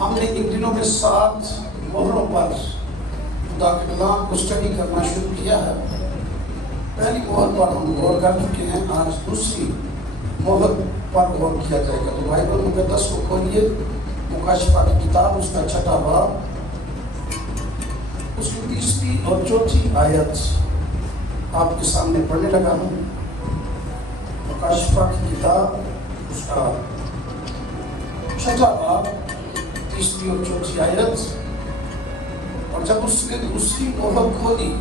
ہم نے ان دنوں میں 7 مہروں پر خدا کے کلام کو اسٹڈی کرنا شروع کیا ہے۔ پہلی مہر پر ہم غور کر چکے ہیں، آج دوسری مہر پر غور کیا جائے گا۔ تو بائبل مقدس کو کھولیے، مکاشفہ کی کتاب، اس کا 6واں باب، اس کی 3 اور 4 آیت آپ کے سامنے پڑھنے لگا ہوں۔ مکاشفہ کی کتاب، اس کا 6واں باب، 3 اور 4 آیت۔ اور جب اس نے دوسری مہر کھولی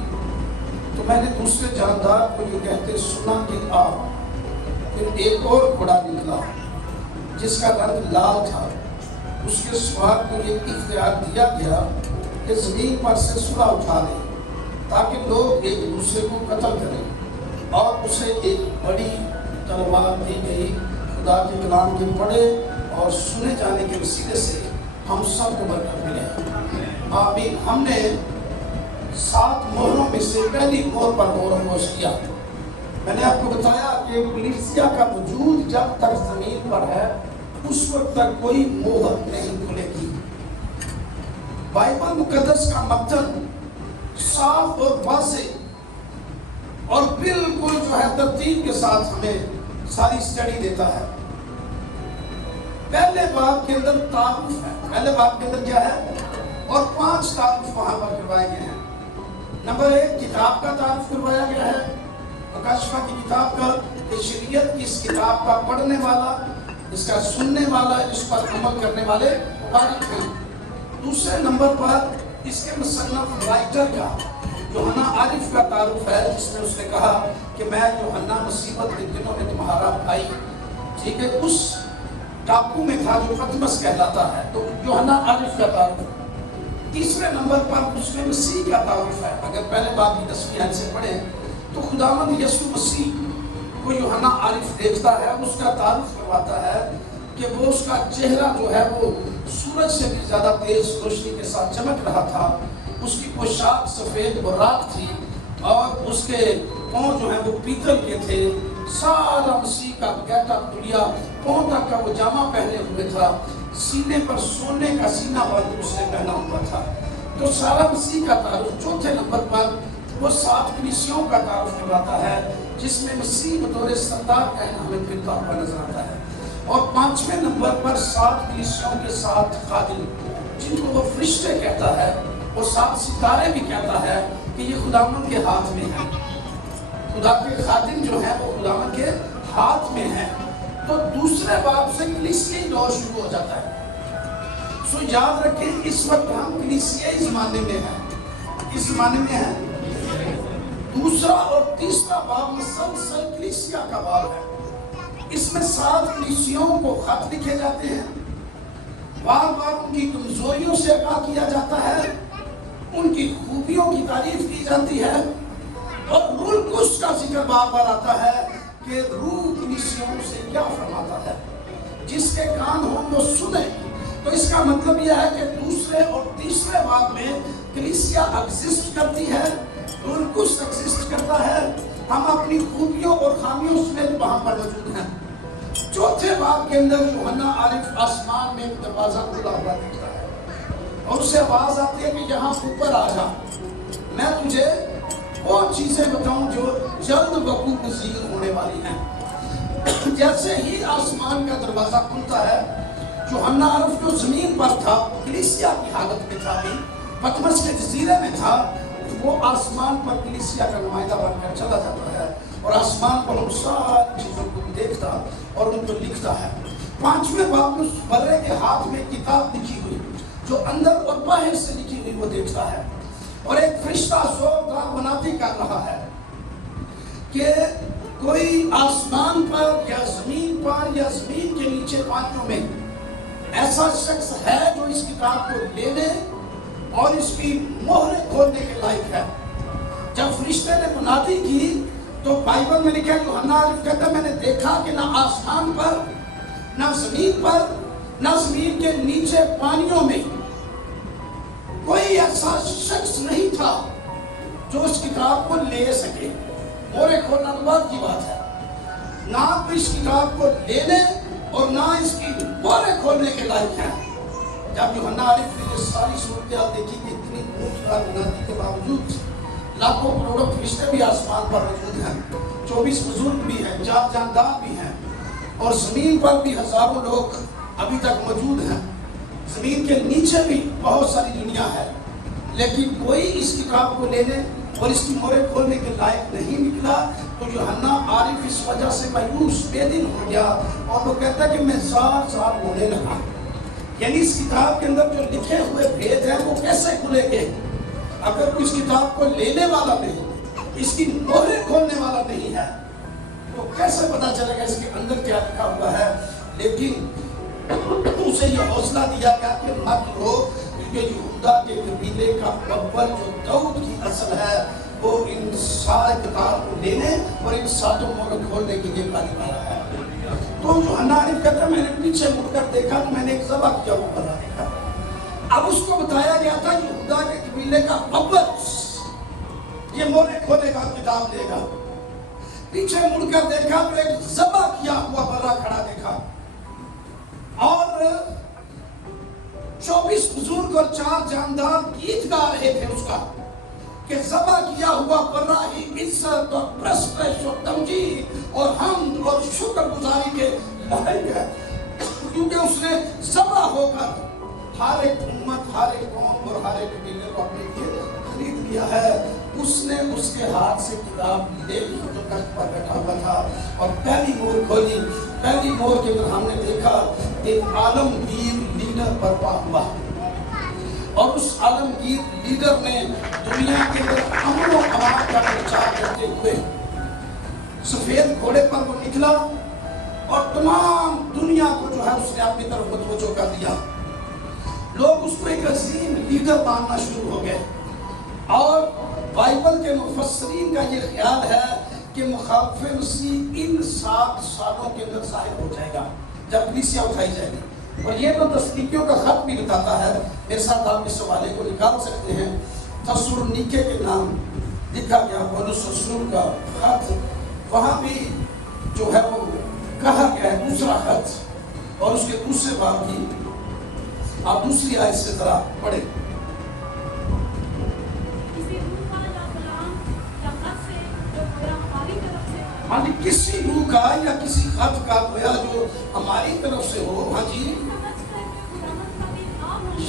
تو میں نے دوسرے جاندار کو یہ کہتے سنا کہ آ، پھر ایک اور گھوڑا نکلا جس کا رنگ لال تھا۔ اس کے سوار کو یہ اختیار دیا گیا کہ زمین پر سے سلا اٹھا لے تاکہ لوگ ایک دوسرے کو قتل کریں، اور اسے ایک بڑی تلوار دی گئی۔ خدا کے کلام کے پڑھے اور سنے جانے کے وسیلے سے ہم سب کو برکت ملے، آمین۔ ہم نے 7 مہروں میں سے پہلی مہر پر غور و خوض کیا۔ میں نے آپ کو بتایا کہ کلیسیا کا وجود جب تک زمین پر ہے اس وقت تک کوئی مہر نہیں کھلے گی۔ بائبل مقدس کا متن صاف اور واضح اور بالکل جو ہے ترتیب کے ساتھ ہمیں ساری اسٹڈی دیتا ہے۔ پہلے باب کے اندر تعارف ہے، پہلے باب کے اندر کیا ہے، اور 5 تعارف وہاں پر کروائے گئے ہیں۔ نمبر 1 کتاب کا تعارف کروایا گیا ہے، مکاشفہ کی کتاب کا، کہ شریعت کی اس کتاب کا پڑھنے والا، اس کا سننے والا، اس پر عمل کرنے والے واقف ہیں۔ دوسرے نمبر پر اس کے مصنف رائٹر کا، یوحنا عارف کا تعارف ہے، جس میں اس نے کہا کہ میں یوحنا مصیبت کے دنوں میں تمہارا بھائی، ٹھیک ہے، اس ٹاپو میں تھا جو پتمس کہلاتا ہے، تو یوحنا عارف کا تعارف۔ تیسرے نمبر پر اس میں مسیح کا تعارف ہے۔ اگر پہلے باب کی 10ویں آیت سے پڑھیں تو خداوند یسوع مسیح کو یوحنا عارف دیکھتا ہے، اس کا تعارف کرواتا ہے کہ وہ اس کا چہرہ جو ہے وہ سورج سے بھی زیادہ تیز روشنی کے ساتھ چمک رہا تھا، اس کی پوشاک سفید براق تھی، اور اس کے پاؤں جو ہیں وہ پیتل کے تھے۔ سارا مسیح کا گیٹ اپ دنیا، پاؤں تک کا وہ جامع پہنے ہوئے تھا، سینے پر سونے کا سینہ بند اس نے پہنا ہوا تھا۔ تو سارا مسیح کا تعارف۔ چوتھے نمبر پر وہ 7 کلیسیوں کا تعارف کرواتا ہے، جس میں مسیح بطور سردار کہنا ہمیں پھرتا ہوا نظر آتا ہے۔ اور 5ویں نمبر پر 7 کلیسیوں کے 7 خادم، جن کو وہ فرشتے کہتا ہے، اور 7 ستارے بھی کہتا ہے کہ یہ خداوند کے ہاتھ میں ہیں۔ خدا کے خادم جو ہیں وہ خداوند کے ہاتھ میں ہیں۔ تو دوسرے باب سے کلیسیائی دور شروع ہو جاتا ہے۔ سو یاد رکھیں، اس وقت ہم کلیسیائی زمانے میں ہیں۔ کس زمانے میں ہیں؟ دوسرا اور تیسرا باب مسلسل کلیسیا کا باب ہے۔ اس میں 7 کلیسیوں کو خط لکھے جاتے ہیں، بار بار ان کی کمزوریوں سے آگاہ کیا جاتا ہے، ان کی خوبیوں کی تعریف کی جاتی ہے، اور روح القدس کا ذکر بار بار آتا ہے کہ روح کلیسیوں سے کیا فرماتا ہے۔ جس کے کان ہوں وہ سنیں۔ تو اس کا مطلب یہ ہے کہ دوسرے اور تیسرے باب میں کلیسیا ایگزسٹ کرتی ہے، روح القدس ایگزسٹ کرتا ہے، ہم اپنی خوبیوں اور خامیوں سمیت وہاں پر موجود ہیں۔ چوتھے باب کے اندر یوحنا عارف آسمان میں ایک دروازہ کھلا ہوا دکھتا ہے، اور اسے آواز آتی ہے کہ یہاں اوپر آ جا، میں تجھے وہ چیزیں بتاؤں جو جلد وقوع پذیر ہونے والی ہیں۔ جیسے ہی آسمان کا دروازہ کھلتا ہے، یوحنا عارف جو زمین پر تھا، کلیسیا کی حالت میں تھا، بھی پتمس کے جزیرے میں تھا، وہ آسمان پر کلیسیا کا نمائندہ بن کر چلا جاتا ہے، اور آسمان پر ان ساری چیزوں کو دیکھتا اور ان کو لکھتا ہے۔ 5ویں باب میں اس برے کے ہاتھ میں کتاب لکھی ہوئی جو اندر اور باہر سے لکھی ہوئی وہ دیکھتا ہے، اور ایک فرشتہ زوردار منادی کر رہا ہے کہ کوئی آسمان پر یا زمین پر یا زمین کے نیچے پانیوں میں ایسا شخص ہے جو اس کتاب کو لینے اور اس کی مہریں کھولنے کے لائق ہے۔ جب فرشتے نے منادی کی تو بائبل میں لکھا ہے، یوحنا عارف کہتا ہے میں نے دیکھا کہ نہ آسمان پر، نہ زمین پر، نہ زمین کے نیچے پانیوں میں کوئی ایسا شخص نہیں تھا جو اس کتاب کو لے سکے۔ مہریں کھولنا تو بات کی بات ہے، نہ تو اس کتاب کو لینے اور نہ اس کی مہریں کھولنے کے لائق ہے۔ جب یوحنا عارف نے یہ ساری صورتحال دیکھی کہ اتنی خوشگوار منادی کے باوجود لاکھوں کروڑوں فرشتے بھی آسمان پر موجود ہیں، 24 بزرگ بھی ہیں، 4 جاندار بھی ہیں، اور زمین پر بھی ہزاروں لوگ ابھی تک موجود ہیں، زمین کے نیچے بھی بہت ساری دنیا ہے، لیکن کوئی اس کتاب کو لینے اور اس کی مہریں کھولنے کے لائق نہیں نکلا۔ تو یوحنا عارف اس وجہ سے مایوس بے دل ہو گیا اور وہ کہتا ہے کہ میں زار ہونے لگا، یعنی اس کتاب کے اندر جو لکھے ہوئے بھید ہیں وہ کیسے کھلیں گے اگر کوئی اس کتاب کو لینے والا نہیں، اس کی مہریں کھولنے والا نہیں ہے، تو کیسے پتا چلے گا اس کے اندر کیا لکھا ہوا ہے۔ لیکن اسے یہ حوصلہ دیا گیا کہ مت رو، کیونکہ یہودا کے قبیلے کا ببر جو داؤد کی اصل ہے وہ ان سارے کتاب کو لینے اور ان ساتوں مہریں کھولنے کے لیے پالی مارا ہے۔ تو یوحنا عارف کہتا ہے میں نے پیچھے مڑ کر دیکھا تو میں نے ایک ذبح کیا ہوا بنا دیکھا۔ اب اس کو بتایا گیا تھا یہودا کے قبیلے کا ببر یہ مہریں کھولے گا، کتاب دے گا۔ پیچھے مڑ کر دیکھا تو ایک ذبح کیا ہوا برا کھڑا دیکھا، اور 24 بزرگ اور 4 جاندار گیت گا رہے تھے اس کا کہ ذبح کیا ہوا برا ہی عزت اور پرستش اور تمجید اور حمد اور شکر گزاری کے لائق ہے، کیونکہ اس نے ذبح ہو کر ہر ایک امت، ہر ایک قوم اور ہر ایک قبیلے کو اپنے لیے خرید لیا ہے۔ اس نے اس کے ہاتھ سے کتاب لے لی جو تخت پر بیٹھا ہوا تھا اور پہلی مور کھولی۔ پہلی مور کے اندر ہم نے دیکھا ایک عالمگیر لیڈر برپا ہوا، اور اس عالمگیر لیڈر نے دنیا کے اندر امن و امان کا پرچار کرتے ہوئے سفید گھوڑے پر وہ نکلا اور تمام دنیا کو جو ہے اس نے اپنی طرف متوجہ کر دیا۔ لوگ اس کو ایک عظیم لیڈر ماننا شروع ہو گئے، اور بائبل کے مفسرین کا یہ خیال ہے کہ مخالف مسیح ان 7 سالوں کے اندر ظاہر ہو جائے گا جب کلیسیا اٹھائی جائے گی، اور یہ تو تسلیکیوں کا خط بھی بتاتا ہے۔ میرے ساتھ آپ اس حوالے کو نکال سکتے ہیں، تسالونیکے کے نام لکھا گیا پولس رسول کا خط، وہاں بھی جو ہے وہ کہا گیا ہے دوسرا خط، اور اس کے دوسرے باب کی آپ دوسری آیت سے ذرا پڑھیں۔ ہاں جی، کسی روح کا یا کسی خط کا گویا جو ہماری طرف سے ہو، ہاں جی،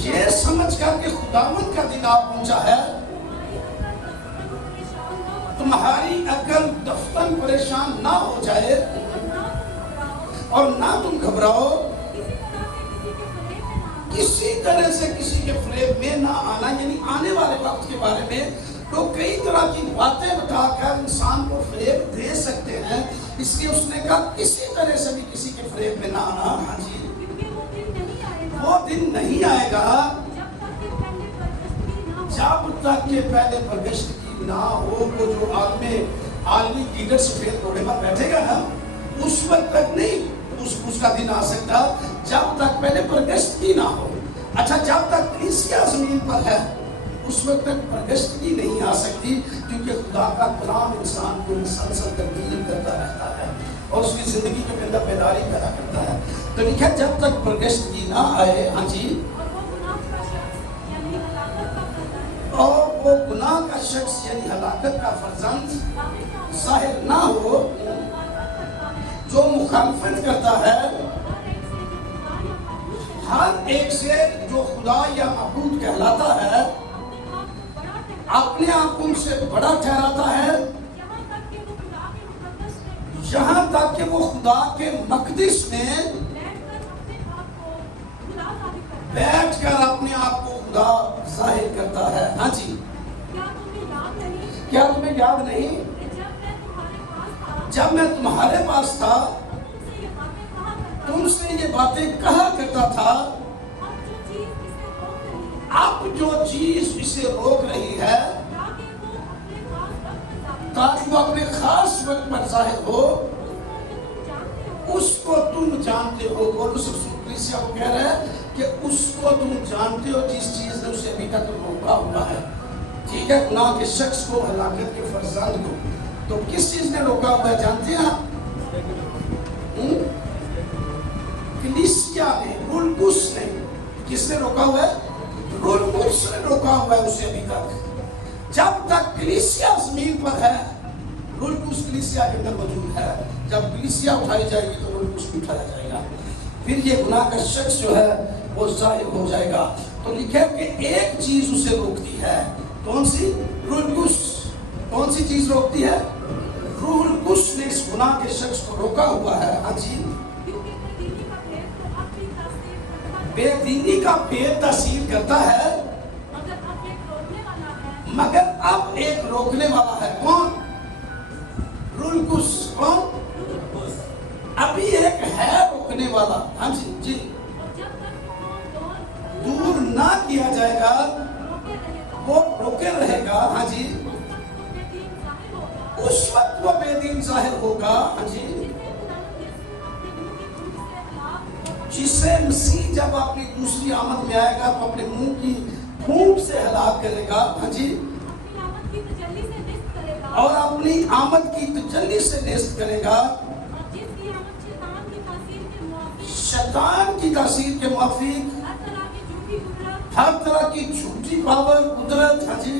یہ سمجھ کر کہ خداوند کا دن آپ پہنچا ہے، تمہاری عقل دفتن پریشان نہ ہو جائے اور نہ تم گھبراؤ، کسی طرح سے کسی کے فریب میں نہ آنا، یعنی آنے والے وقت کے بارے میں لوگ کئی طرح کی باتیں بتا کر انسان کو فریب دے سکتے ہیں، اس لیے اس نے کہا کسی طرح سے بھی کسی کے فریب میں نہ آنا۔ ہاں جی، وہ دن نہیں آئے گا جب تک کہ پہلے پرگشت کی نہ ہو۔ وہ جو عالمی لیڈر سفید گھوڑے پر بیٹھے گا نا، اس وقت تک نہیں اس کا دن آ سکتا جب تک پہلے پرگشت کی نہ ہو۔ اچھا، جب تک کلیسیا زمین پر ہے اس وقت تک پرگشتگی نہیں آ سکتی، کیونکہ خدا کا کلام انسان کو مسلسل تبدیل کرتا رہتا ہے اور اس کی زندگی کے اندر بیداری پیدا کرتا ہے۔ تو لکھا جب تک پرگشتگی نہ آئے، ہاں جی، اور وہ گناہ کا شخص یعنی ہلاکت کا فرزند ظاہر نہ ہو، جو مخالفت کرتا ہے ہر ایک سے جو خدا یا معبود کہلاتا ہے، اپنے آپ ان سے بڑا ٹھہراتا ہے، یہاں تک کہ وہ خدا کے مقدس میں بیٹھ کر اپنے آپ کو خدا ظاہر کرتا ہے۔ ہاں جی، کیا تمہیں یاد نہیں جب میں تمہارے پاس تھا تم سے یہ باتیں کہا کرتا تھا، اب جو چیز اسے روک رہی ہے تاکہ وہ اپنے خاص وقت پر ظاہر ہو، اس کو تم جانتے ہو۔ پولس رسول کلیسیا کو کہہ رہا ہے کہ اس کو تم جانتے ہو جس چیز نے اسے ابھی تک روکا ہوا ہے۔ ٹھیک ہے، گناہ کے شخص کو، ہلاکت کے فرزند کو، تو کس چیز نے روکا ہوا ہے جانتے ہیں آپ؟ کلیسیا نے، بلگس نے، किसने रोका हुआ है? रूह कुद्स ने रोका हुआ है उसे अभी तक। जब तक कलीसिया जमीन पर है, रूह कुद्स कलीसिया के अंदर मौजूद है। जब कलीसिया उठाई जाएगी तो रूह कुद्स भी उठाया जाएगा। फिर ये गुनाह का शख्स जो है वो जाहिर हो जाएगा। तो लिखे कि एक चीज उसे रोकती है, कौन सी? रूह कुद्स। कौन सी चीज रोकती है? रूह कुद्स ने इस गुनाह के शख्स को रोका हुआ है। हाँ जी, बेदीनी का भेद तासीर करता है, मगर अब एक रोकने वाला है। कौन? रूह कुद्स। कौन? अभी एक है रोकने वाला। हाँ जी जी, दूर ना किया जाएगा, वो रोके रहेगा। हाँ जी, उस वक्त वो बेदीन जाहिर होगा। हाँ जी, जिसे मसीह जब अपनी दूसरी आमद में आएगा तो अपने मुंह की फूंक से हलाक करेगा। हाँ जी, और अपनी आमद की तजल्ली से नेस्त करेगा, शैतान की तासीर के मुआफिक हर तरह की झूठी पावर कुदरत। हाँ जी,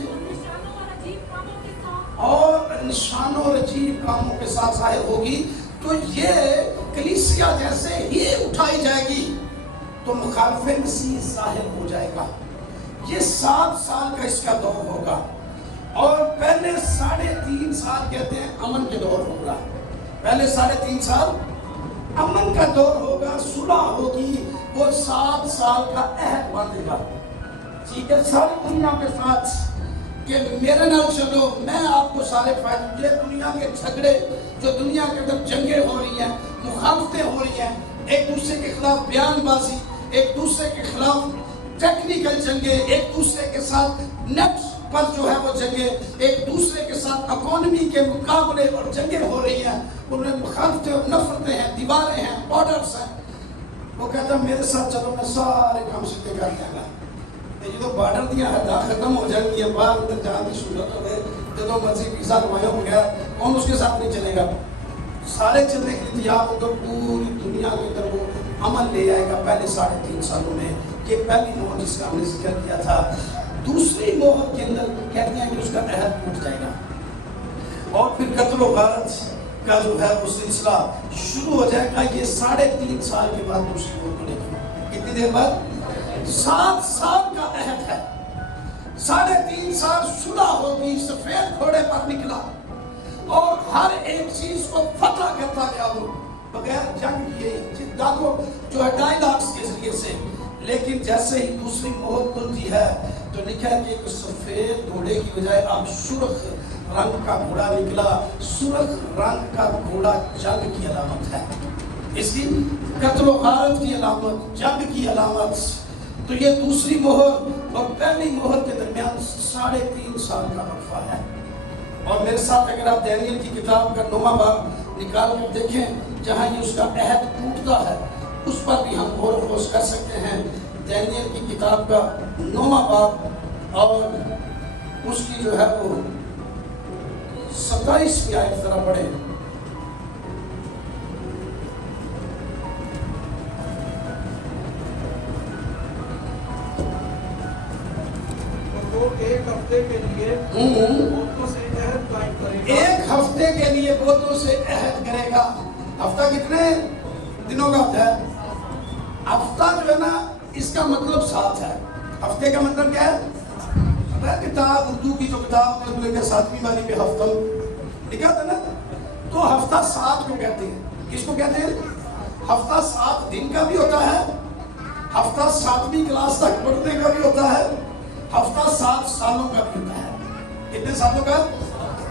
और निशानों और अजीब कामों के साथ जाहिर होगी। तो ये कलीसिया जैसे ही उठाई जाएगी तो मुखालिफ मसीह जाहिर हो जाएगा। ये 7 साल का इसका दौर होगा, और पहले 3.5 साल कहते हैं अमन के दौर होगा। पहले 3.5 साल अमन का दौर होगा, सुलह होगी, वो 7 साल का अहद बांधेगा। ठीक है, सारी दुनिया के साथ कि मेरे नाल चलो, मैं आपको सारे फायदे। ये दुनिया के झगड़े, जो दुनिया के अंदर जंगें हो रही हैं, मुखालफतें हो रही हैं, एक दूसरे के खिलाफ बयानबाजी, एक दूसरे के खिलाफ टेक्निकल जंगे, एक दूसरे के साथ नेट पर जो है वो जंगे, एक दूसरे के साथ इकोनॉमी के मुकाबले और जंगे हो रही हैं, उनमें मुखालफतें और नफरतें हैं, दीवारें हैं, बॉर्डर्स हैं। वो कहता है मेरे साथ चलो, मैं सारे काम सीधे कर दूंगा। ये तो बॉर्डर दिया है खत्म हो जाएगी, बाहर अंदर जाने की सूरत हो गई, जो मर्जी वीजा लवाया हो गया, कौन उसके साथ नहीं चलेगा? सारे चलने के लिए तैयार होकर पूरी दुनिया के अंदर वो अमल ले आएगा पहले 3.5 सालों में। ये पहली मोहर जिसका हमने जिक्र किया था। दूसरी मोहर के अंदर कहते हैं कि उसका अहद टूट जाएगा, और फिर कत्ल व गारत का जो है वो सिलसिला शुरू हो जाएगा। ये 3.5 साल के बाद दूसरी मोहर खुलेगी। कितनी देर बाद? 7 साल का अहद है। 3.5 साल सुलह होगी, सफेद घोड़े पर निकला और हर एक चीज को फतह करता गया, वो बगैर जंग किए, जिद्दाको जो है डायलॉग्स के जरिए से। लेकिन जैसे ही दूसरी मोहर खुलती है तो लिखा है कि एक सफेद घोड़े की बजाय अब सुर्ख रंग का घोड़ा निकला। सुर्ख रंग का घोड़ा जंग की अलामत है, इसकी कत्ल व गारत की अलामत, जंग की अलामत। तो ये दूसरी मोहर और पहली मोहर के दरमियान 3.5 साल का वक्फा है। और मेरे साथ अगर आप दानियल की किताब का 9वां बाब निकाल कर देखें, जहाँ ये उसका अहद टूटता है, उस पर भी हम गौर खोज कर सकते हैं। दानियल की किताब का 9वां बाब और उसकी जो है वो 27वीं आयत जरा पढ़े। एक हफ्ते के लिए बोतों से अहद कायम करेगा। 1 हफ्ते के लिए बोतों से अहद करेगा। हफ्ता कितने दिनों का होता है? हफ्ता जो है ना, इसका मतलब 7 है। हफ्ते का मतलब क्या है? किताब उर्दू की जो किताब 7वीं वाली पे हफ्ता लिखा था ना, तो हफ्ता 7 को कहते हैं। किसको कहते हैं? हफ्ता 7 दिन का भी होता है, हफ्ता 7वीं क्लास तक पढ़ने का भी होता है, हफ्ता 7 सालों का भी होता है। कितने सालों का?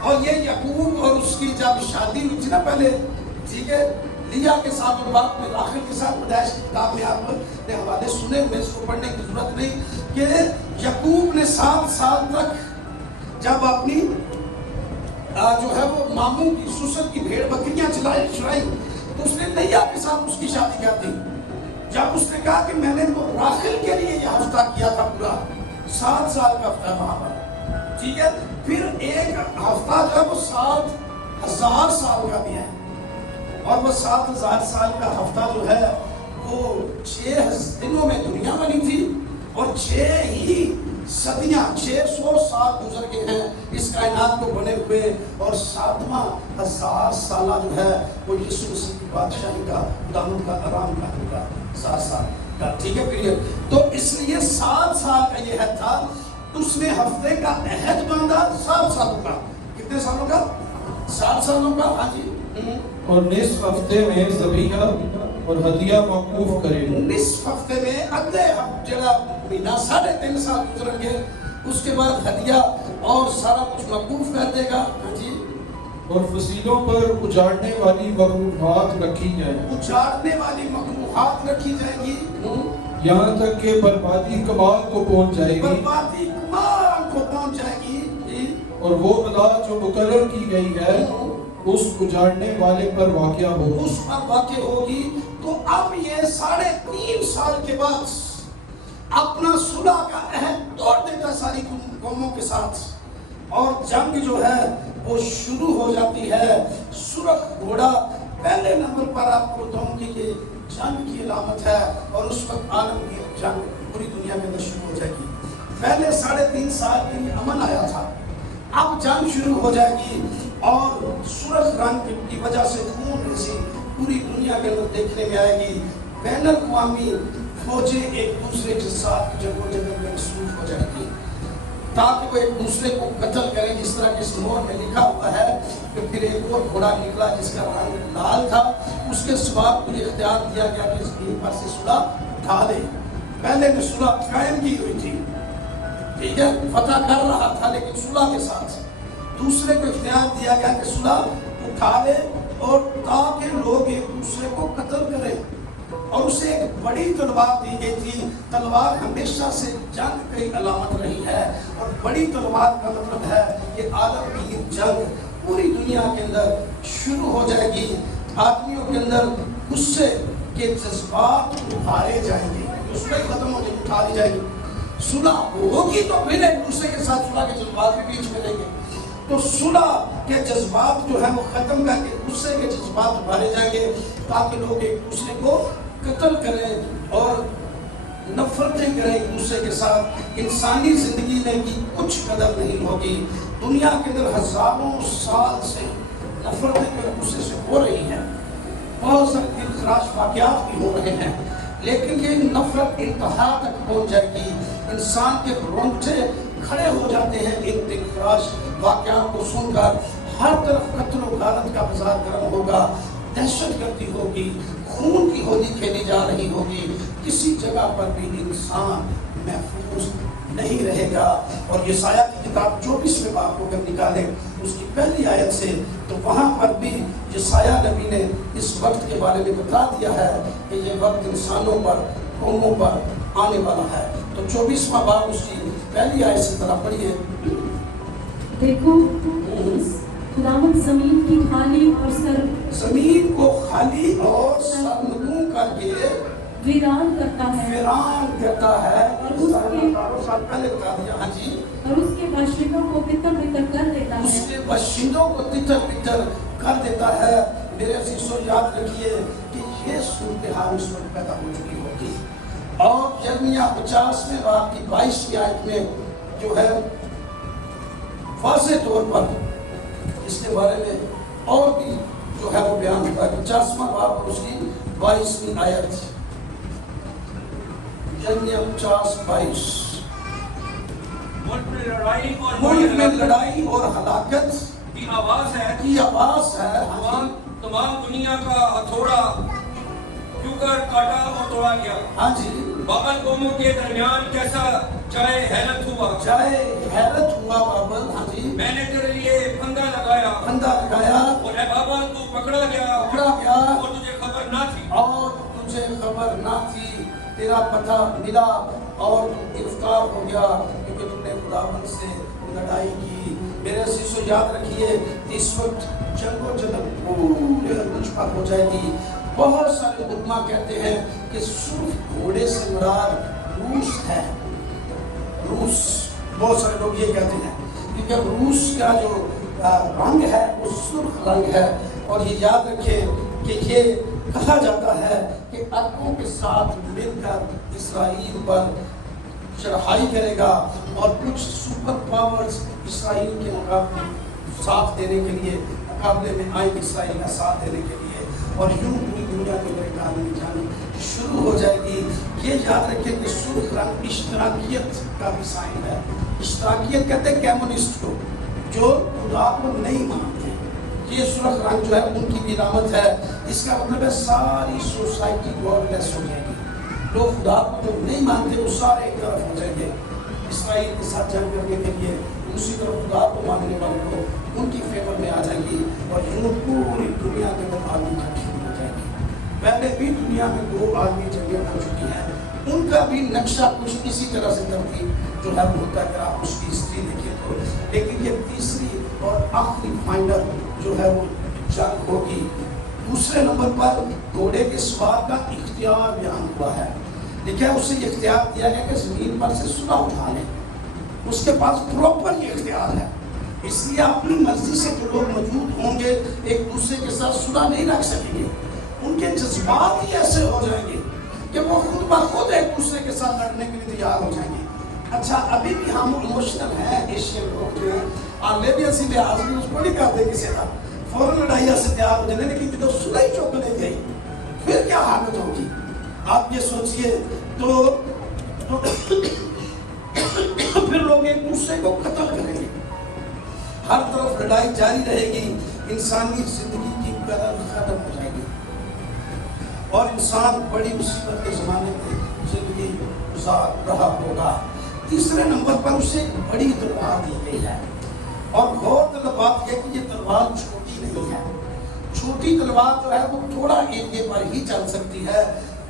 और ये याकूब और उसकी जब शादी हुई थी ना पहले, ठीक है, लिया के साथ और बाप में राखिल के साथ पैदाइश की किताब में आपने हवाले सुने हुए, इसको पढ़ने की जरूरत नहीं। कि याकूब ने 7 साल तक जब अपनी जो है वो मामू की सुसर की भेड़ बकरियां चुराई, तो उसने लिया के साथ उसकी शादी कर दी। जब उसने कहा कि मैंने तो राखिल के लिए यह हफ्ता किया था पूरा, 7 साल का हफ्ता वहां पर, ठीक है। फिर एक हफ्ता जो है वो 7,000 साल का भी है, और वो 7,000 साल का हफ्ता जो है वो 6 दिनों में दुनिया बनी थी और 6 ही सदियां 600 साल गुजर गए हैं इस कायनात को बने हुए, और 7वां 1000 साल जो है वो यीशु मसीह की बादशाही का, खुदावंद का आराम का होगा 7 साल का। ठीक है प्रिय, तो इसलिए 7 साल का ये है था। उसने हफ्ते का अहद बांधा 7 सालों का। कितने सालों का? 7 सालों का। हाँ जी। और निस्फ हफ्ते में ज़बीहा और हदिया मौकूफ करे। निस्फ हफ्ते में अगले जरा महीना 3.5 साल गुजरेंगे, उसके बाद हदिया और सारा कुछ मौकूफ कर देगा। हाँ जी। और फसीलों पर उजाड़ने वाली मखलूक़ात रखी जाए, उजाड़ने वाली मखलूक़ात रखी जाएगी, यहाँ तक कि बर्बादी कमाल को पहुंच जाएगी। बर्बादी कमाल को पहुंच जाएगी। और वो बला जो मुकर्रर की गई है उस उजाड़ने वाले पर वाक़या होगी, उस पर वाक़या होगी। तो अब ये 3.5 साल के बाद अपना सुलह का अहद तोड़ देता सारी कौमों के साथ, और जंग जो है वो शुरू हो जाती है। सुरख घोड़ा पहले नंबर पर आपको बताऊं कि ये जंग की अलामत है, और उस वक्त आलमगीर जंग पूरी दुनिया में शुरू हो जाएगी। पहले 3.5 साल के लिए अमन आया था, अब जंग शुरू हो जाएगी, और सूरज रंग की वजह से खून रेज़ी पूरी दुनिया के अंदर देखने में आएगी। बैनुल अक़वामी फौजें एक दूसरे के साथ जंगों में मसरूफ हो जाएगी, ताकि वो एक दूसरे को कत्ल करें। जिस तरह के मोहर में लिखा हुआ है कि फिर एक और घोड़ा निकला जिसका रंग लाल था, उसके सवाब को इख्तियार दिया गया कि इसके पर से सुलह उठा दे। पहले ने सुलह कायम की हुई थी, ठीक है, फतह कर रहा था, लेकिन सुलह के साथ दूसरे को इख्तियार दिया गया कि सुलह उठा ले, और ताकि लोग एक दूसरे को कत्ल करें। और उसे एक बड़ी तलवार दी गई थी। तलवार हमेशा से जंग की अलामत रही है, और बड़ी तलवार का मतलब है कि आलमगीर जंग पूरी दुनिया के अंदर शुरू हो जाएगी। आदमियों के अंदर गुस्से के जज्बात उभारे जाएंगे, उसमें खत्म हो जाएगी, उठा दी जाएगी। सुलह होगी तो फिर एक दूसरे के साथ सुलह के जज्बात भी बीच में रहेंगे। तो सुलह के जज्बात जो है वो खत्म करके गुस्से के जज्बात उभारे जाएंगे, ताकि लोग एक दूसरे को कत्ल करें और नफरतें करें एक दूसरे के साथ। इंसानी जिंदगी में भी कुछ कदर नहीं होगी। दुनिया के अंदर हजारों साल से नफरतें एक दूसरे से हो रही हैं, बहुत सारे दिलखराश वाक़यात भी हो रहे हैं, लेकिन ये नफरत इंतहा तक पहुंच जाएगी। इंसान के रोंगटे खड़े हो जाते हैं इन दिलखराश वाक़यात को सुनकर। हर तरफ कत्ल और गारत का बाजार गर्म होगा, दहशतगर्दी होगी, खून की होली खेली जा रही होगी, किसी जगह पर भी इंसान महफूज नहीं रहेगा। और यशायाह की किताब 24वें बाब को अगर निकालें उसकी पहली आयत से, तो वहाँ पर भी यशायाह नबी ने इस वक्त के बारे में बता दिया है कि ये वक्त इंसानों पर, कौमों पर आने वाला है। तो 24वां बाब उसकी पहली आयत से जरा पढ़िए। देखो, खुदावंद जमीन की खाली और जमीन को खाली और सरनगू करके वीरान करता है, वीरान करता है। और उसके साल पहले बता दिया। हाँ जी। और उसके बाशिंदों को तितर-बितर कर देता है, उसके बाशिंदों को तितर-बितर कर देता है। मेरे अजीजों, याद रखिए कि ये सूरत हाल उस वक्त पैदा हो चुकी होगी। और यिर्मयाह 50वें बाब की 22वीं आयत में जो है वाज़े तौर पर इसके बारे में और भी जो है वो बयान होता है। 50वां बाब और उसकी 22वीं आयत, यिर्मयाह 50:22। मुल्क में लड़ाई और हलाकत की आवाज है, तमाम दुनिया का हथौड़ा क्योंकर काटा और तोड़ा गया। हाँ जी। बाबल कौमों के दरमियान कैसा जाए हैरत हुआ बाबल। हाँ जी। मैंने तेरे लिए फंदा लगाया और ए बाबल तू पकड़ा गया और तुझे खबर ना थी, तेरा पता मिला और तू गिरफ्तार हो गया, क्योंकि तुमने खुदावंद से लड़ाई की। मेरे अजीजों, याद रखिए इस वक्त जंगो-जदल पूरे मुझ पर हो जाएगी। बहुत सारे उलमा कहते हैं कि सिर्फ घोड़े से मुराद रूस है। रूस, बहुत सारे लोग ये कहते हैं, क्योंकि रूस का जो रंग है वो सुर्ख रंग है। और ये याद रखें कि ये कहा जाता है कि अरबों के साथ मिलकर इसराइल पर चढ़ाई करेगा और कुछ सुपर पावर्स इसराइल के मुकाबले साथ देने के लिए मुकाबले में आएंगे, इसराइल का साथ देने के लिए, और यूं पूरी दुनिया के अंदर आलमी जंग शुरू हो जाएगी। ये याद रखें कि सुर्ख रंग इश्तराकियत का भी साइन है। इश्तराकियत कहते हैं कम्युनिस्ट को, जो खुदा को नहीं मानते। ये सुर्ख रंग जो है उनकी भी रामत है। इसका मतलब है सारी सोसाइटी गॉडलेस हो जाएगी। लोग खुदा को नहीं मानते, वो सारे एक तरफ हो जाएंगे इसराइल के साथ जंग करने के लिए, दूसरी तरफ खुदा को मानने वाले को उनकी फेवर में आ जाएंगी, और यूं पूरी दुनिया के अंदर आलमी जंग शुरू हो जाएगी। पहले भी दुनिया में 2 आलमी जंगें हो चुकी हैं, उनका भी नक्शा कुछ इसी तरह से तरतीब जो है वो होता है। अगर आप उसकी हिस्ट्री देखिए तो, लेकिन ये तीसरी और आखिरी फाइनल जो है वो जंग होगी। दूसरे नंबर पर घोड़े के सवार का इख्तियार बयान हुआ है। लिखा है उसे इख्तियार दिया गया कि जमीन पर से सुलह उठा ले, उसके पास प्रॉपर ये इख्तियार है। इसलिए अपनी मर्जी से जो लोग मौजूद होंगे एक दूसरे के साथ सुलह नहीं रख सकेंगे। उनके जज्बात ही ऐसे हो जाएंगे कि वो खुद ब खुद एक दूसरे के साथ लड़ने के लिए तैयार हो जाएंगे। अच्छा, अभी भी हम इमोशनल हैं एशियन लोग जो हैं, आले भी ऐसी लिहाज भी उसको नहीं करते किसी का, फौरन लड़ाइया से तैयार हो जाने, लेकिन तो सुलह चौक ले गई फिर क्या हालत होगी आप ये सोचिए। तो फिर लोग एक दूसरे को कत्ल करेंगे, हर तरफ लड़ाई जारी रहेगी, इंसानी जिंदगी की कदर खत्म हो जाएगी और इंसान बड़ी मुसीबत के जमाने में जिंदगी गुजार रहा होगा। तीसरे नंबर पर उसे बड़ी तलवार दी गई है, और गौरतलब बात यह कि ये तलवार छोटी नहीं है। छोटी तलवार जो है वो थोड़ा एरिया पर ही चल सकती है,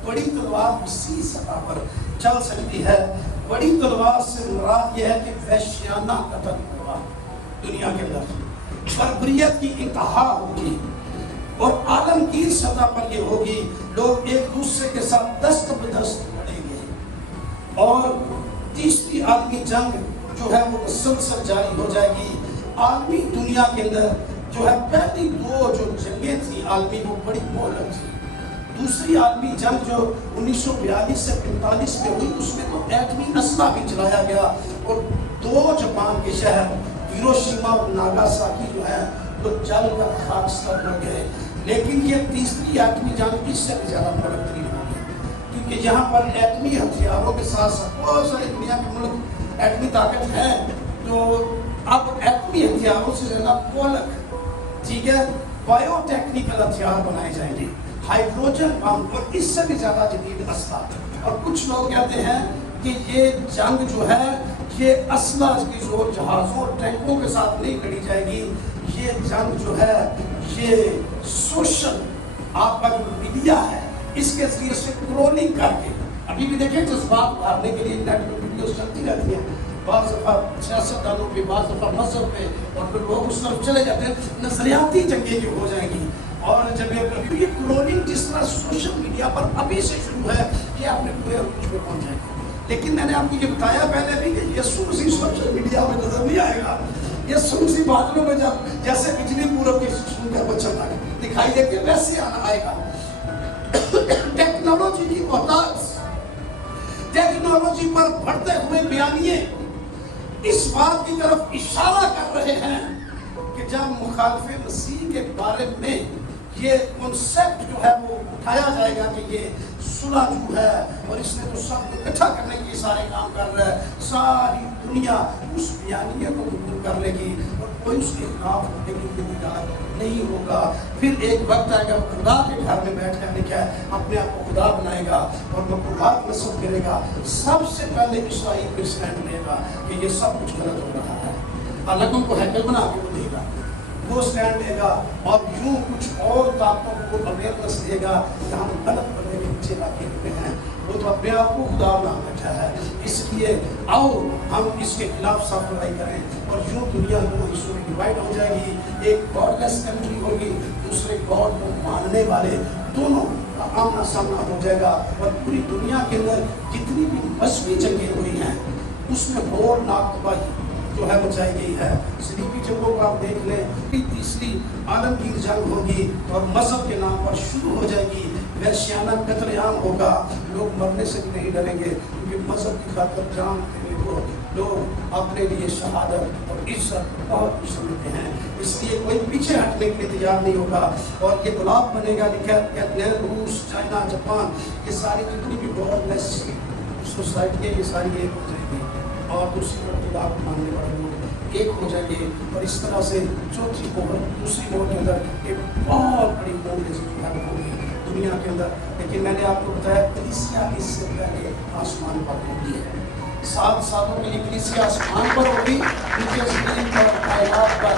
बड़ी तलवार वसी सतह पर चल सकती है। बड़ी तलवार से मुराद यह है कि वहशियाना कत्ल होगा दुनिया के अंदर, बर्बरियत की इंतहा होगी और आलमगीर सतह पर ये होगी। लोग एक दूसरे के साथ दस्त बदस्त लड़ेंगे, और तीसरी आलमी जंग जो है वो मुसलसल जारी हो जाएगी। आलमी दुनिया के अंदर जो है पहली 2 जो जंगें थी आलमी, वो बड़ी मोहलक थी। दूसरी आलमी जंग जो 1942 से 45 में हुई, उसमें तो एटमी असला भी चलाया गया और 2 जापान के शहर हिरोशिमा और नागासाकी जो है वो जल कर खाकस्तर हो गए। लेकिन ये तीसरी एटमी जंग इससे भी ज्यादा बढ़तरी होगी, क्योंकि यहाँ पर एटमी हथियारों के साथ साथ बहुत सारे दुनिया के मुल्क एटमी ताकत है, तो अब एटमी हथियारों से ज्यादा मोहलक, ठीक है, बायोटेक्निकल हथियार बनाए जाएंगे, हाइड्रोजन बम और इससे भी ज्यादा जदीद असला। और कुछ लोग कहते हैं कि ये जंग जो है ये असला की जोर जहाजों और टैंकों के साथ नहीं लड़ी जाएगी। ये जंग जो है ये सोशल आपका जो मीडिया है इसके जरिए से ट्रोलिंग करके, अभी भी देखें जज्बात उभारने के लिए नेट पर वीडियो चलती रहती है, बाज़ दफ़ा सियासतदानों पे, बाज़ दफ़ा मजहब पे, और फिर लोग उस तरफ चले जाते हैं। नजरियाती जंगें जो हो जाएंगी, और जब ये ट्रोलिंग जिस तरह सोशल मीडिया पर अभी से शुरू है, ये आपने पूरे कुछ में पहुंच जाएगा। लेकिन मैंने आपको ये बताया पहले भी कि यीशु मसीह सोशल मीडिया में नजर नहीं आएगा। यीशु मसीह बादलों में जब जैसे बिजली पूरब के सूरज का बच्चा दिखाई देती है वैसे आना आएगा। टेक्नोलॉजी की मोहताज, टेक्नोलॉजी पर बढ़ते हुए बयानिए इस बात की तरफ इशारा कर रहे हैं कि जब मुखालिफे मसीह के बारे में ये कॉन्सेप्ट जो है वो उठाया जाएगा कि ये सुलह जो है और इसने तो सब इकट्ठा करने के सारे काम कर रहा है, सारी दुनिया उस बयानिए को कबूल कर लेगी और कोई उसके खिलाफ होने की इंतजार नहीं होगा। फिर एक वक्त आएगा वो खुदा के घर में बैठ कर लिखा है अपने आप को खुदा बनाएगा और वो खुदा नस्ब करेगा। सबसे पहले इसराइल को स्टैंड लेगा कि ये सब कुछ गलत हो रहा है, अलग उनको हैकल बना के देगा, वो स्टैंड लेगा और यूं कुछ और ताकतों को अवेयरनेस देगा कि हम गलत बनने के पीछे लाके हुए हैं। वो तो अपने आप को खुदा बना बैठा है, इसलिए आओ हम इसके खिलाफ साफ लड़ाई करें और यूं दुनिया दो हिस्सों में डिवाइड हो जाएगी। एक गॉडलेस कंट्री होगी, दूसरे गॉड को मानने वाले, दोनों का आमना सामना हो जाएगा। और पूरी दुनिया के अंदर जितनी भी मजहबी जंगें हुई हैं उसमें होरनाक तबाही जो है बचाई गई है। सलीबी जंगों को आप देख लें, तीसरी आलमगीर जंग होगी और मजहब के नाम पर शुरू हो जाएगी, वहशियाना कत्लेआम होगा। लोग मरने से भी नहीं डरेंगे क्योंकि मजहब की खातिर जान देने को लोग अपने लिए शहादत और इज्जत बहुत कुछ समझते हैं, इसलिए कोई पीछे हटने के लिए तैयार नहीं होगा और ये गुलाब बनेगा। कहते हैं रूस, चाइना, जापान, ये सारी जितनी भी गवर्नेंस सोसाइटी है ये सारी एक हो जाएगी और दूसरी तरफ गुलाब मानने वाले लोग एक हो जाएंगे और इस तरह से चौथी मोहर दूसरी मोहर के अंदर एक बहुत बड़ी मोहर होगी दुनिया के अंदर। लेकिन मैंने आपको बताया कलीसिया इससे पहले आसमान पर होती है। 7 सालों के लिए कलीसिया आसमान पर होगी, नीचे जमीन पर कायनात पर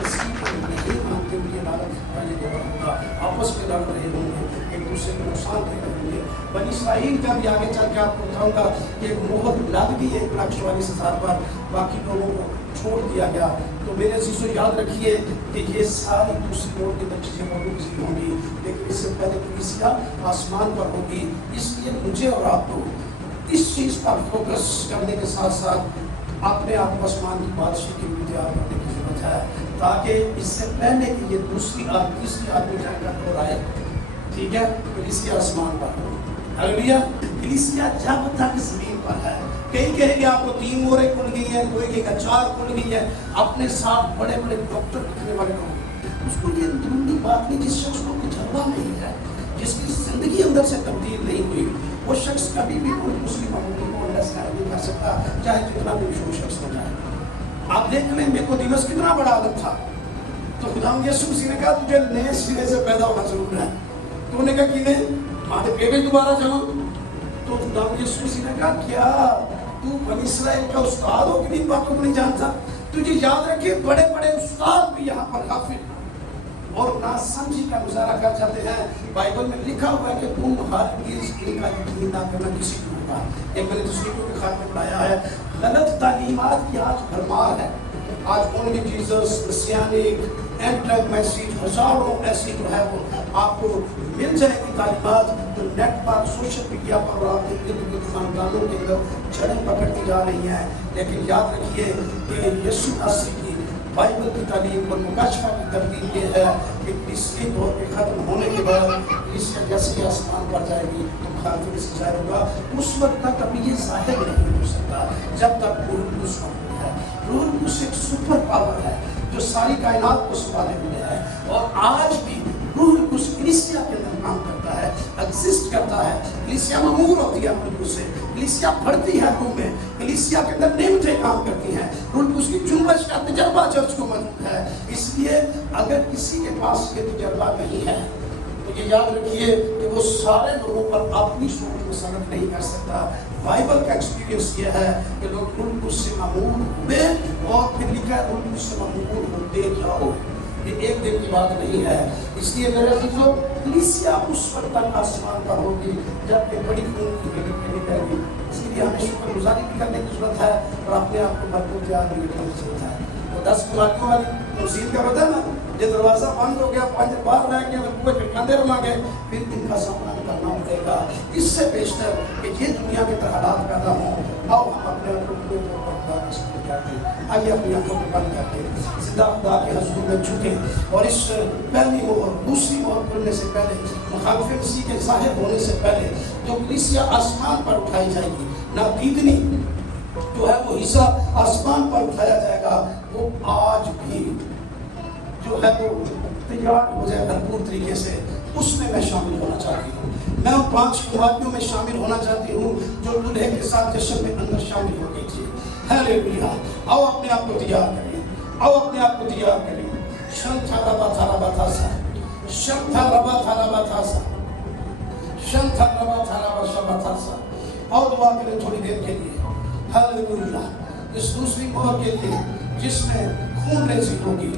मसीह को नहीं मानते हुए लालच पहले दौर होगा, आपस में लड़ रहे होंगे, एक दूसरे को नुकसान दे रहे होंगे। बनी इसराइल का भी आगे चल के आपको बताऊंगा एक मोहर लग गई 1,44,000 पर, बाकी लोगों को छोड़ दिया गया। तो मेरे शिष्यों याद रखिए कि ये सारी दूसरी मोहर के अंदर चीजें मौजूद होंगी, लेकिन इससे पहले कलीसिया आसमान पर होगी। इसलिए मुझे और आपको इस चीज पर फोकस करने के साथ साथ अपने आप को आसमान की बादशाह की भी तैयार करने की जरूरत है, ताकि इससे पहले कि ये दूसरी और तीसरी आदमी जाकर आए, ठीक है, कलीसिया आसमान पर हो। हालेलुया। कलीसिया जब तक जमीन पर है, कई कहेंगे आपको 3 मोहरें खुल गई हैं, कोई कहेगा 4 खुल गई है, अपने साथ बड़े बड़े डॉक्टर लिखने वाले लोग, उसको ये अंदरूनी बात नहीं, जिस शख्स को तजर्बा नहीं है, जिसकी जिंदगी अंदर से तब्दील नहीं हुई, वो शख्स कभी भी कोई मुस्लिम मामूली को अंडरस्टैंड नहीं कर सकता, चाहे जितना भी विशेष शख्स हो जाए। आप देख लें निकोदेमस कितना बड़ा आदम था, तो खुदा यीशु मसीह ने कहा तुझे नए सिरे से पैदा होना जरूर है। तो उन्होंने कहा कि नहीं माथे पे भी दोबारा जाऊं, तो खुदा यीशु मसीह ने कहा क्या तू बनी इस्राएल का उस्ताद हो कि इन बातों को नहीं जानता? तुझे याद रखिए बड़े बड़े उस्ताद भी यहाँ पर काफिर और नासमझी का गुजारा कर जाते हैं। बाइबल में लिखा हुआ है कि तुम हरगिज़ इनका यकीन ना करना किसी को होगा। एक मैंने दूसरी को भी खाते पढ़ाया है, गलत तालीमात की आज भरमार है। आज only Jesus, messianic, end time message, हजारों ऐसी जो है वो आपको मिल जाएगी तालीमात, जो नेट पर, सोशल मीडिया पर और आपके इर्द गिर्द खानदानों के अंदर जड़ें पकड़ती जा रही हैं। लेकिन याद रखिए कि यीशु मसीह की बाइबल की तालीम और मुकाशफा की तरतीब ये है कि इसके दौर के खत्म होने के बाद कलीसिया जैसे आसमान पर जाएगी तो खातिर से जाहिर होगा। उस वक्त तक अभी ये जाहिर नहीं हो सकता जब तक रूह कुद्दूस मौजूद है। रूह कुद्दूस एक सुपर पावर है जो सारी कायनात को संभाले हुए है और आज भी रूह कुद्दूस कलीसिया के अंदर काम करता है, एग्जिस्ट करता है। कलीसिया ममूर होती है रूह कुद्दूस से, कलीसिया बढ़ती है रूह में, कलीसिया के अंदर नेमतें काम करती हैं, रूह कुद्दूस की जुम्मश का तजर्बा चर्च को मौजूद है। इसलिए अगर किसी के पास ये तजर्बा नहीं है तो ये याद रखिए कि वो सारे लोगों पर अपनी सोच मुसलत नहीं कर सकता। बाइबल का एक्सपीरियंस ये है कि लोग रूह कुद्दूस से ममूर हुए और फिर लिखा है रूह कुद्दूस से ममूर होते जाओ। ये एक दिन की बात नहीं है। इसलिए मेरे अजीजों कलीसिया उस वक्त तक आसमान पर होगी जब ये बड़ी खून की गली निकलेगी। इसलिए हमें शुक्रगुजारी भी करने की जरूरत है और अपने आप को मजबूत याद भी रखने की जरूरत है। तो 10 कुमारियों वाली मस्जिद का पता ना, ये दरवाजा बंद हो गया, 5 बार रह गया, पूरे ठिकाने रमांगे, फिर इनका सामना करना पड़ेगा। इससे बेशतर कि ये दुनिया के अंदर हालात पैदा हों, आओ हम अपने आप को आइए अपनी आंखों को बंद करके सीधा खुदा के हुजूर में झुके और इस पहली मोहर दूसरी मोहर खुलने से पहले, मुखालिफ मसीह के ज़ाहिर होने से पहले जो कलीसिया आसमान पर उठाई जाएगी, ना दीदनी जो है वो हिस्सा आसमान पर उठाया जाएगा, वो आज भी जो है वो तैयार हो जाए भरपूर तरीके से, उसमें मैं शामिल होना चाहती हूँ। मैं उन 5 कुमारियों में शामिल होना चाहती हूँ जो दूल्हे के साथ जश्न में अंदर शामिल हो गई थी। हालेलुया। आओ अपने आप को तैयार करें, आओ अपने आप को तैयार करें। शंथा रबा थारा बतासा, शंथा रबा थारा बतासा, शंथा रबा थारा बतासा। और दुआ करें थोड़ी देर के लिए। हालेलुया। इस दूसरी मोहर के लिए जिसमें खून रेज़ी होगी,